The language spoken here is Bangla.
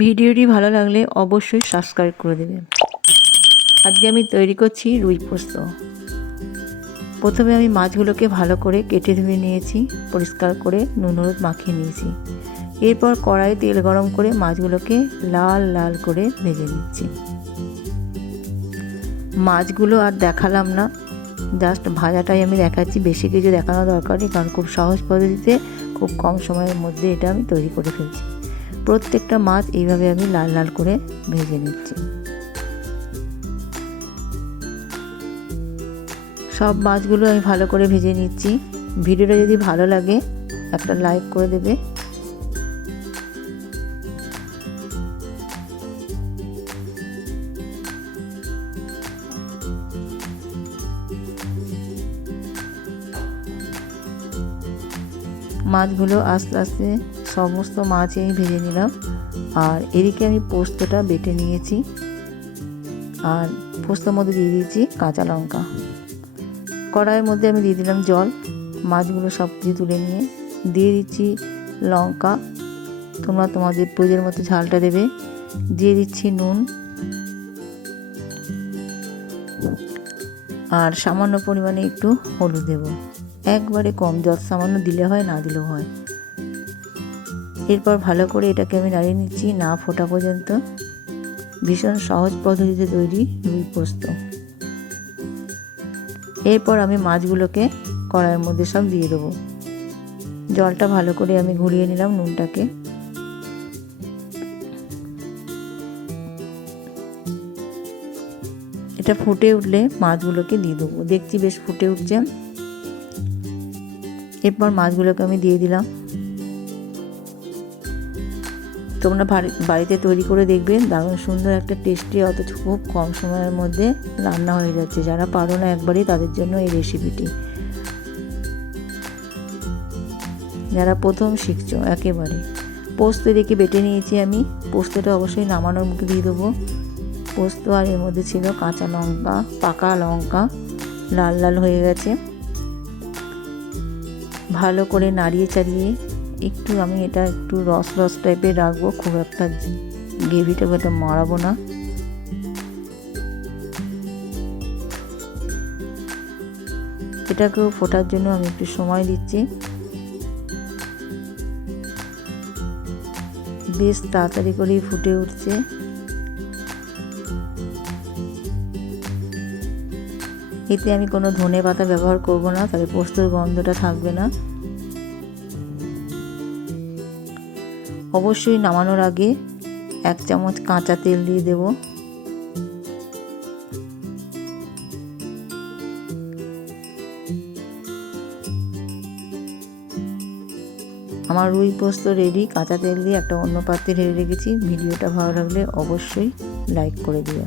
ভিডিওটি ভালো লাগলে অবশ্যই সাবস্ক্রাইব করে দেবেন। আজকে আমি তৈরি করছি রুই পোস্ত। প্রথমে আমি মাছগুলোকে ভালো করে কেটে ধুয়ে নিয়েছি, পরিষ্কার করে নুন হলুদ মাখিয়ে নিয়েছি। এরপর কড়াইয়ে তেল গরম করে মাছগুলোকে লাল লাল করে ভেজে নিচ্ছি। মাছগুলো আর দেখালাম না, জাস্ট ভাজাটাই আমি দেখাচ্ছি, বেশি কিছু দেখানো দরকার নেই, কারণ খুব সহজ পদ্ধতিতে খুব কম সময়ের মধ্যে এটা আমি তৈরি করে ফেলছি। প্রত্যেকটা মাছ এইভাবে আমি লাল লাল করে ভেজে নিচ্ছি। সব মাছগুলো আমি ভালো করে ভেজে নিচ্ছি। ভিডিওটা যদি ভালো লাগে একটা লাইক করে দেবে। মাছগুলো আস্তে আস্তে সমস্ত মাছই ভেজে নিলাম। আর এদিকে আমি পোস্তটা বেটে নিয়েছি, আর পোস্তর মধ্যে দিয়ে দিয়েছি কাঁচা লঙ্কা। কড়াইয়ের মধ্যে আমি দিয়ে দিলাম জল। মাছগুলো সব কিছু তুলে নিয়ে দিয়ে দিচ্ছি লঙ্কা, তোমরা তোমাদের প্রয়োজন মতো ঝালটা দেবে। দিয়ে দিচ্ছি নুন, আর সামান্য পরিমাণে একটু হলুদ দেব, একবারে কম, যত সামান্য দিলে হয়, না দিলেও হয়। এরপর ভালো করে এটাকে আমি নাড়িয়ে নিচ্ছি না ফোটা পর্যন্ত। ভীষণ সহজ পদ্ধতিতে তৈরি রুই পোস্ত। এরপর আমি মাছগুলোকে কড়াইয়ের মধ্যে সব দিয়ে দেবো। জলটা ভালো করে আমি ঘুরিয়ে নিলাম নুনটাকে। এটা ফুটে উঠলে মাছগুলোকে দিয়ে দেবো। দেখছি বেশ ফুটে উঠছে। এরপর মাছগুলোকে আমি দিয়ে দিলাম। তোমরা বাড়িতে তৈরি করে দেখবে, দারুণ সুন্দর একটা টেস্টি, অথচ খুব কম সময়ের মধ্যে রান্না হয়ে যাচ্ছে। যারা পারো না একবারই, তাদের জন্য এই রেসিপিটি। যারা প্রথম শিখছো একেবারে। পোস্ত দেখে বেটে নিয়েছি আমি। পোস্তটা অবশ্যই নামানোর মুখে দিয়ে দেবো। পোস্ত আর এর মধ্যে ছিল কাঁচা লঙ্কা, পাকা লঙ্কা, লাল লাল হয়ে গেছে। ভালো করে নাড়িয়ে চাড়িয়ে একটু আমি এটা একটু রস রস টাইপের রাখবো, খুব একটা গ্রেভিটা এটা মারাবো না। এটাকেও ফোটার জন্য আমি একটু সময় দিচ্ছি। বেশ তাড়াতাড়ি করেই ফুটে উঠছে। এতে আমি কোনো ধনে পাতা ব্যবহার করব না, তাহলে পোস্তর গন্ধটা থাকবে না। অবশ্যই নামানোর আগে 1 চামচ কাঁচা তেল দিয়ে দেব। আমার রুই পোস্ত রেডি। কাঁচা তেল দিয়ে একটা অন্য পাত্রে ঢেলে রেখেছি। ভিডিওটা ভালো লাগলে অবশ্যই লাইক করে দিও।